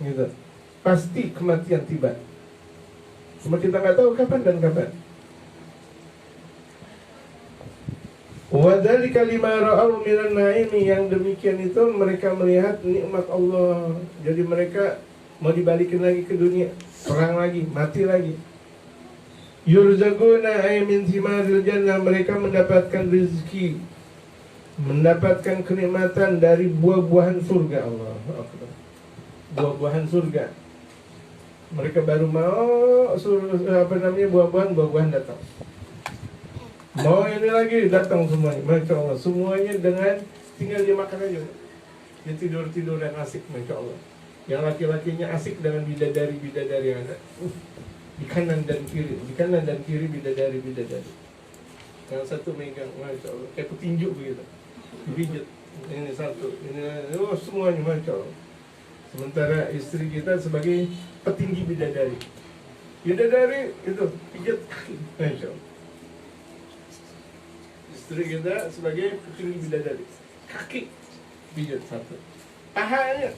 Gitu. Pasti kematian tiba. Cuma kita nggak tahu kapan dan kapan. Wadzalika lima ra'au minan na'imi, yang demikian itu mereka melihat nikmat Allah. Jadi mereka mau dibalikin lagi ke dunia, perang lagi, mati lagi. Yurzaquna ay min thimaril jannah, mereka mendapatkan rezeki, mendapatkan kenikmatan dari buah-buahan surga. Allah Akbar. Buah-buahan surga. Mereka baru mau buah-buahan datang. Mau ini lagi datang semuanya. Masya Allah, semuanya dengan tinggal dia makan aja. Dia tidur dan asik, Masya Allah. Yang laki-lakinya asik dengan bidadari yang ada. Di kanan dan kiri bidadari. Yang satu megang, Masya Allah, kayak petinju begitu, dipijit. Ini satu, ini semuanya, Masya Allah. Sementara istri kita sebagai petinggi bidadari itu pijat kaki, Masya Allah. Istri kita sebagai petinggi bidadari, kaki pijat satu, pahanya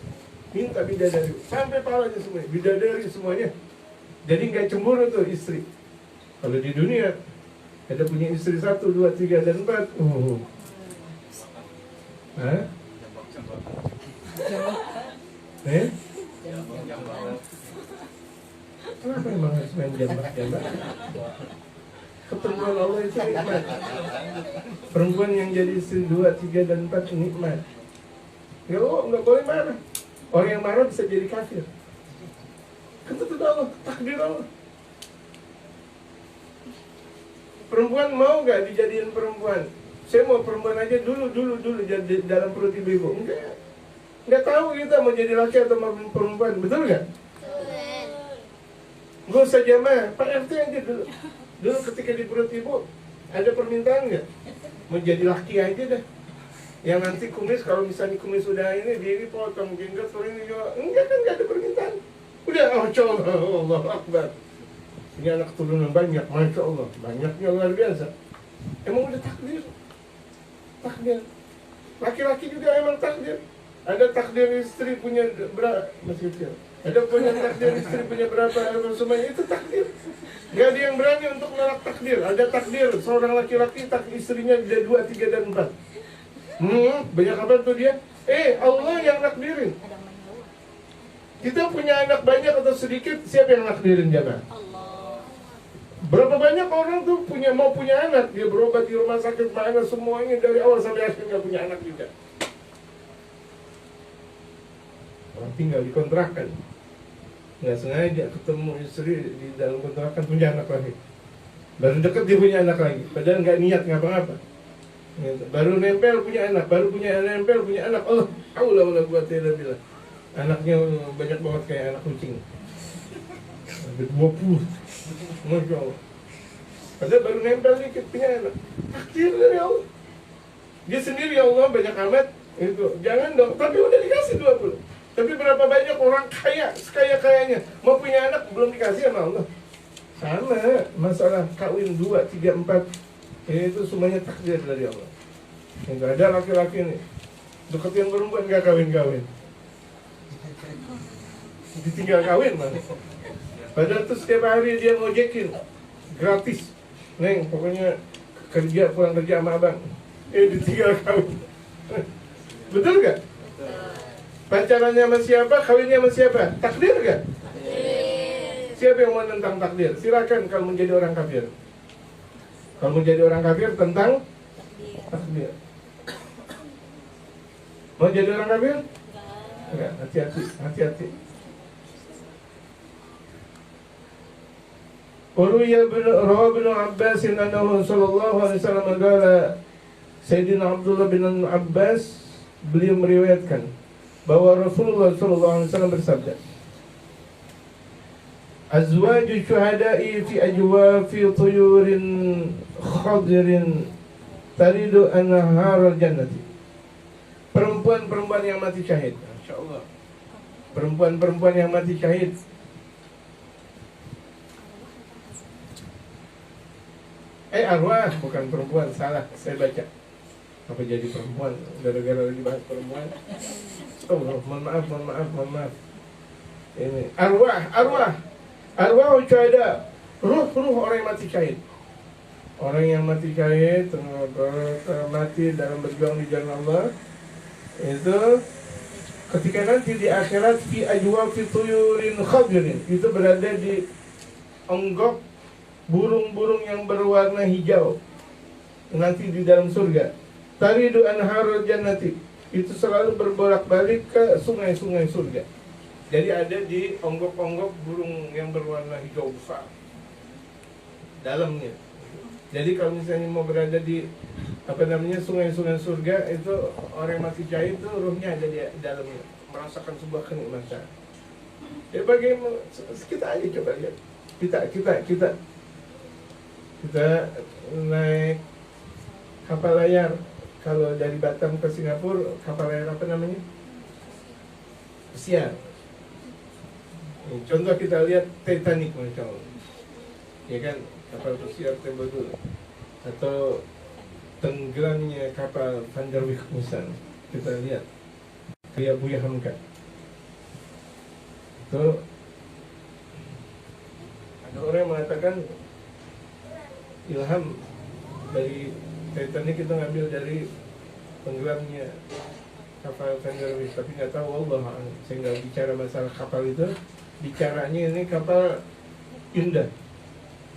minta bidadari, sampai palanya semuanya bidadari semuanya. Jadi nggak cemburu tuh istri. Kalau di dunia ada punya istri 1, 2, 3, dan 4. Hah? Kenapa emang harus main jambak? Ketemuan Allah itu nikmat. Perempuan yang jadi istri 2, 3, dan 4 nikmat. Nggak boleh marah. Orang yang marah bisa jadi kafir. Ketentuan Allah, takdir Allah. Perempuan mau nggak dijadiin perempuan? Saya mau perempuan aja dulu jadi dalam perut ibu. Nggak tahu kita mau jadi laki atau mau perempuan, betul nggak? Gue usah jamaah, Pak RT aja dulu ketika di perut ibu ada permintaan nggak? Mau jadi laki aja dah. Yang nanti kumis, kalau misalnya kumis sudah ini diri potong, jenggot ini juga enggak ada permintaan. Udah, Allah Akbar. Ini anak turunan banyak, Masya Allah. Banyaknya luar biasa. Emang udah takdir. Laki-laki juga emang takdir. Ada takdir istri punya berapa, masih kecil. Ada punya takdir istri punya berapa, semuanya itu takdir. Gak ada yang berani untuk menolak takdir. Ada takdir seorang laki-laki istrinya ada 2, 3, dan 4. Banyak apa tuh dia? Allah yang nakdirin. Kita punya anak banyak atau sedikit, siapa yang nakdirin jamaah? Allah. Berapa banyak orang tuh mau punya anak, dia berobat di rumah sakit mana semuanya dari awal sampai akhir nggak punya anak juga. Orang tinggal di kontrakan, nggak sengaja ketemu istri di dalam kontrakan punya anak lagi. Baru deket dia punya anak lagi, padahal nggak niat ngapa-ngapa. Baru nempel punya anak, Allah, wala quwwata illa billah. Anaknya banyak banget kayak anak kucing. Ada 20. Masya Allah. Padahal baru nempel dikit punya anak. Takdir dari Allah. Dia sendiri, ya Allah, banyak amat itu. Jangan dong, tapi udah dikasih 20. Tapi berapa banyak orang kaya, sekaya-kayanya mau punya anak belum dikasih sama Allah. Sama masalah kawin 2, 3, 4. Itu semuanya takdir dari Allah. Enggak ada laki-laki nih deketin perempuan gak kawin-kawin, ditinggal kawin mana. Padahal tuh setiap hari dia ngojekin gratis, Neng, pokoknya pulang kerja sama abang, ditinggal kawin. Betul gak? Pacarannya sama siapa, kawinnya sama siapa? Takdir gak? Siapa yang mau tentang takdir? Silakan kalau menjadi orang kafir. Kalau menjadi orang kafir tentang takdir. Mau jadi orang kafir? Enggak, hati-hati. Rawa bin Abbas annahu sallallahu alaihi wasallam qala, Sayyidina Abdullah bin Abbas beliau meriwayatkan bahwa Rasulullah sallallahu alaihi wasallam bersabda, azwaju syuhada'i fi ajwafi tuyurin khadirin taridu anharal jannati. Perempuan-perempuan yang mati syahid, Masya Allah. Perempuan-perempuan yang mati syahid, arwah, bukan perempuan, salah saya baca. Apa jadi perempuan gara-gara lagi bahas perempuan? Oh, mohon maaf. Ini arwah syuhada, ruh orang yang mati syahid. Orang yang mati syahid, mati dalam berjuang di jalan Allah, itu ketika nanti di akhirat fi ajwafi tuyurin khadrin, itu berada di onggok burung-burung yang berwarna hijau nanti di dalam surga. Taridu anharul jannati, itu selalu berbolak-balik ke sungai-sungai surga. Jadi ada di onggok-onggok burung yang berwarna hijau besar dalamnya. Jadi kalau misalnya mau berada di sungai-sungai surga, itu orang yang mati syahid itu ruhnya ada di dalamnya, merasakan sebuah kenikmatan. Ya bagaimana kita aja coba lihat. Kita naik kapal layar. Kalau dari Batam ke Singapura, kapal layar apa namanya? Pesiar. Contoh kita lihat Titanic macam, ya kan, kapal pesiar tempo dulu, atau tenggelamnya kapal Van der Wijk Musan, kita lihat kayak Buya Hamka. Itu ada orang yang mengatakan ilham dari Titanic itu ngambil dari tenggelamnya kapal Van der Wijk, tapi nggak tahu, Allah, saya nggak bicara masalah kapal itu. Bicaranya ini kapal indah,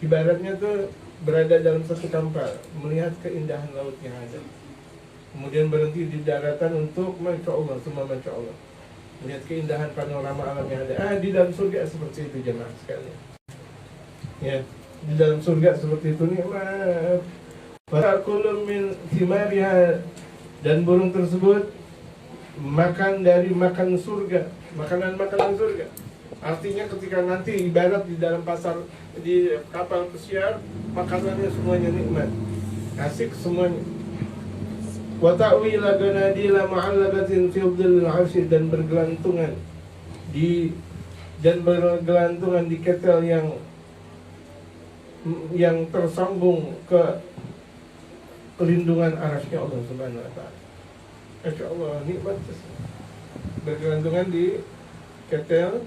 ibaratnya tuh berada dalam satu kapal, melihat keindahan laut yang ada, kemudian berhenti di daratan untuk Masya Allah, semua Masya Allah, melihat keindahan panorama alam yang ada. Di dalam surga seperti itu jemaah sekalian. Ya, di dalam surga seperti itu nikmat. Wa'kulun min thimariha, dan burung tersebut makan dari makan surga, makanan surga. Artinya ketika nanti ibarat di dalam pasar, di kapal pesiar, makanannya semuanya nikmat, asik semuanya. Wa ta'wila ganadila ma'allaqatin fi dhillil 'arsy, dan bergelantungan di ketel yang tersambung ke pelindungan arasnya Allah Subhanahu wa taala. Masya Allah, nikmat. Bergelantungan di ketel,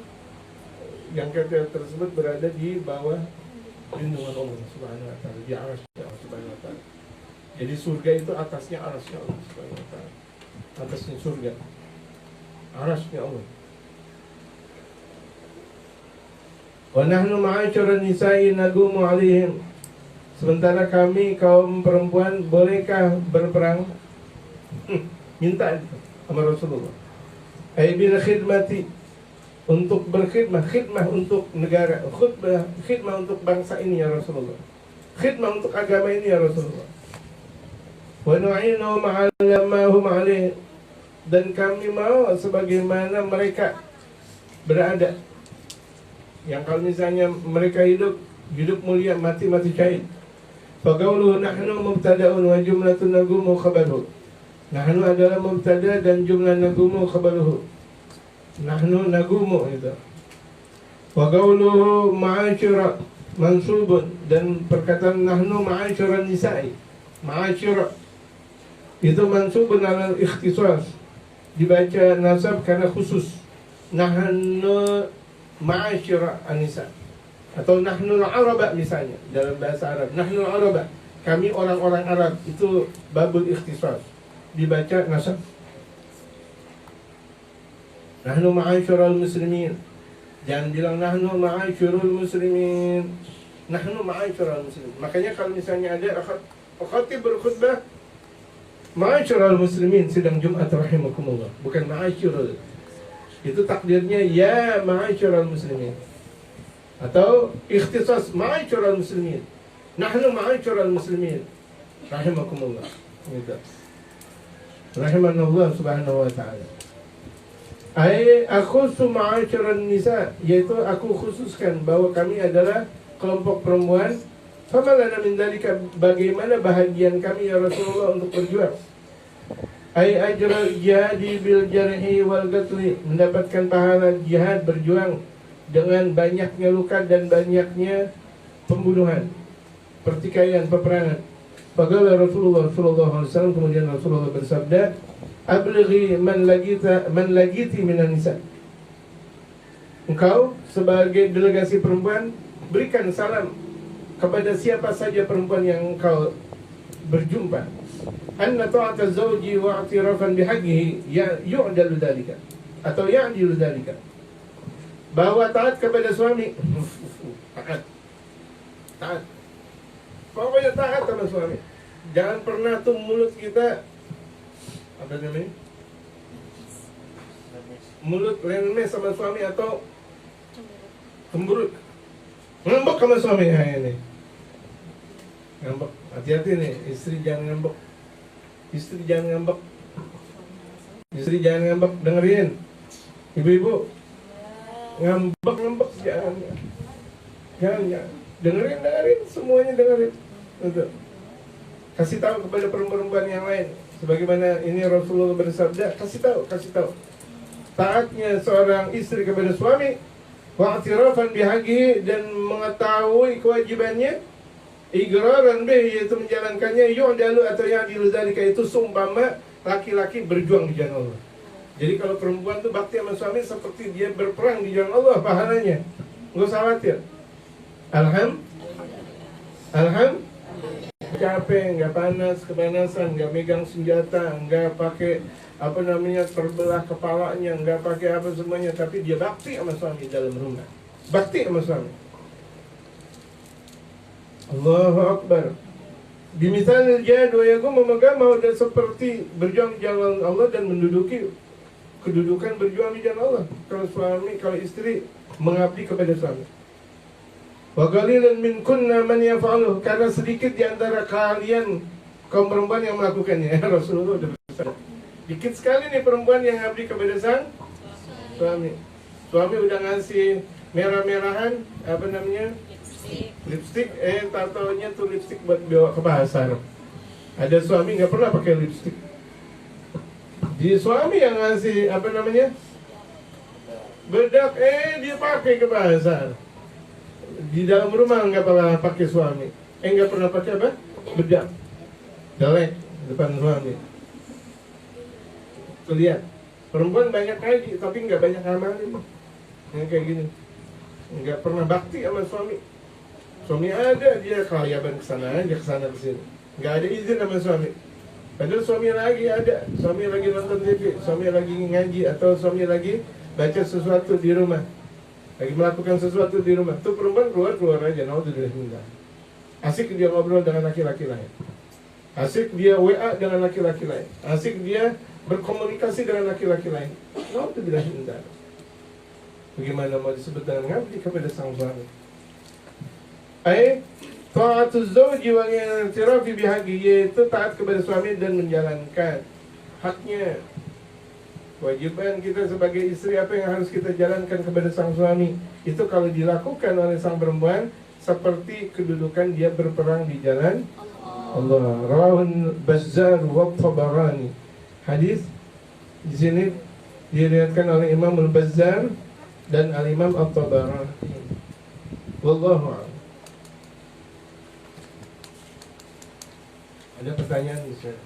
yang ketel tersebut berada di bawah lindungan Allah Subhanahu wa taala, di arasnya Allah Subhanahu wa taala. Jadi surga itu atasnya arasnya Allah Subhanahu wa taala. Atasnya surga, arasnya Allah. Wa nahnu ma'asyiran nisa'i nagumu 'alaihim, sementara kami kaum perempuan bolehkah berperang? Minta sama Rasulullah. Ai bil khidmati, untuk berkhidmah, khidmah untuk negara, khidmah untuk bangsa ini ya Rasulullah, khidmah untuk agama ini ya Rasulullah. Wa nu'inu ma'ala ma hum 'alaih, dan kami mau sebagaimana mereka berada. Yang kalau misalnya mereka hidup mulia, mati syahid. Fa qawluhu nahnu mubtada'un wa jumlatun nagumu khabaruhu. Nahnu adalah mubtada dan jumlah nagumu khabaruhu. Nahnu nagumu itu. Wa qawluhu ma'asyira mansubun, dan perkataan nahnu ma'asyira nisa'i, ma'asyira itu mansubun ala ikhtisas, dibaca nasab karena khusus. Nahnu ma'asyira an-nisa, atau nahnu al-araba misalnya dalam bahasa Arab, nahnu al-araba, kami orang-orang Arab, itu babul ikhtisas, dibaca nasab. Nahnu ma'asyirul muslimin, jangan bilang nahnu ma'asyirul muslimin, nahnu ma'asyirul muslimin. Makanya kalau misalnya ada khatib berkhutbah ma'asyirul muslimin sedang Jumat rahimakumullah, bukan ma'asyirul, itu takdirnya ya ma'asyirul muslimin, atau ikhtisas ma'asyirul muslimin, nahnu ma'asyirul muslimin rahimakumullah, gitu. Rahimanallah subhanahu wa ta'ala. Aku ma'asyiran nisa, yaitu aku khususkan bahwa kami adalah kelompok perempuan. Famalana min dalika, bagaimana bahagian kami ya Rasulullah untuk berjuang. Ajral jihadi bil jarhi wal qatli, mendapatkan pahala jihad, berjuang dengan banyaknya luka dan banyaknya pembunuhan, pertikaian, peperangan. Faqala Rasulullah sallallahu alaihi wasallam, kemudian Rasulullah bersabda, "Ablighi man lagiti minan nisa." Engkau sebagai delegasi perempuan, berikan salam kepada siapa saja perempuan yang engkau berjumpa. Anna ta'ata zawji wa i'tirafan bihaqqihi yu'dalu dzalika atau ya'dilu dzalika. Bahwa taat kepada suami, taat. Pokoknya taat sama suami. Jangan pernah tuh mulut kita apa namanya? Mulut lemes sama suami atau cemberut. Ngambek sama suami ini. Ngambek. Hati-hati nih, istri jangan ngambek. Istri jangan ngambek. Istri jangan ngambek, dengerin. Ibu-ibu, ngambek jangan. Jangan. Dengerin, semuanya dengerin. Untuk kasih tahu kepada perempuan yang lain. Sebagaimana ini Rasulullah bersabda, kasih tahu. Taatnya seorang istri kepada suami, wa'tirafan bihaqqihi, dan mengetahui kewajibannya, iqraran bih, yaitu menjalankannya, yu'dalu atau ya'dilu dzalika, itu seumpama laki-laki berjuang di jalan Allah. Jadi kalau perempuan itu bakti sama suami seperti dia berperang di jalan Allah pahalanya. Enggak usah khawatir. Capek, nggak panas, kepanasan, nggak megang senjata, nggak pakai terbelah kepalanya, nggak pakai apa semuanya, tapi dia bakti sama suami dalam rumah, bakti sama suami. Allahu Akbar. Di misalnya jadwa ya, gue memegang mau dan seperti berjuang di jalan Allah dan menduduki kedudukan berjuang di jalan Allah. Kalau istri mengabdi kepada suami. Wa qalilan min kunna man yaf'aluh, karena sedikit di antara kalian kaum perempuan yang melakukannya. Rasulullah sudah bersabda. Dikit sekali nih perempuan yang ngabdi kepada sang suami. Suami udah ngasih merah-merahan lipstick, tatonya tuh lipstick buat bawa ke pasar. Ada suami nggak pernah pakai lipstick. Di suami yang ngasih bedak, dia pakai ke pasar. Di dalam rumah nggak pernah pakai suami, nggak pernah pakai bedak, jelek depan suami. Tuh lihat, perempuan banyak ngaji tapi nggak banyak amalin, yang kayak gini, nggak pernah bakti sama suami. Suami ada, dia kelayaban kesana aja, kesana kesini, nggak ada izin sama suami. Padahal suami lagi ada, suami lagi nonton TV, suami lagi ngaji, atau suami lagi baca sesuatu di rumah, lagi melakukan sesuatu di rumah. Tuh perempuan keluar aja, naudzubillah. Asik dia ngobrol dengan laki-laki lain, asik dia WA dengan laki-laki lain, asik dia berkomunikasi dengan laki-laki lain. Naudzubillah. Bagaimana mau disebut dengan ngabdi kepada sang suami? Ta'atuz zawji wal i'tirafi bihaqqihi, yaitu taat kepada suami dan menjalankan haknya. Kewajiban kita sebagai istri, apa yang harus kita jalankan kepada sang suami, itu kalau dilakukan oleh sang perempuan seperti kedudukan dia berperang di jalan Allah. Rawahul Bazzar wa Tabarani. Hadis di sini diriwayatkan oleh Imam Al-Bazzar dan Al-Imam At-Tabarani. Wallahu a'lam. Ada pertanyaan, Ustaz?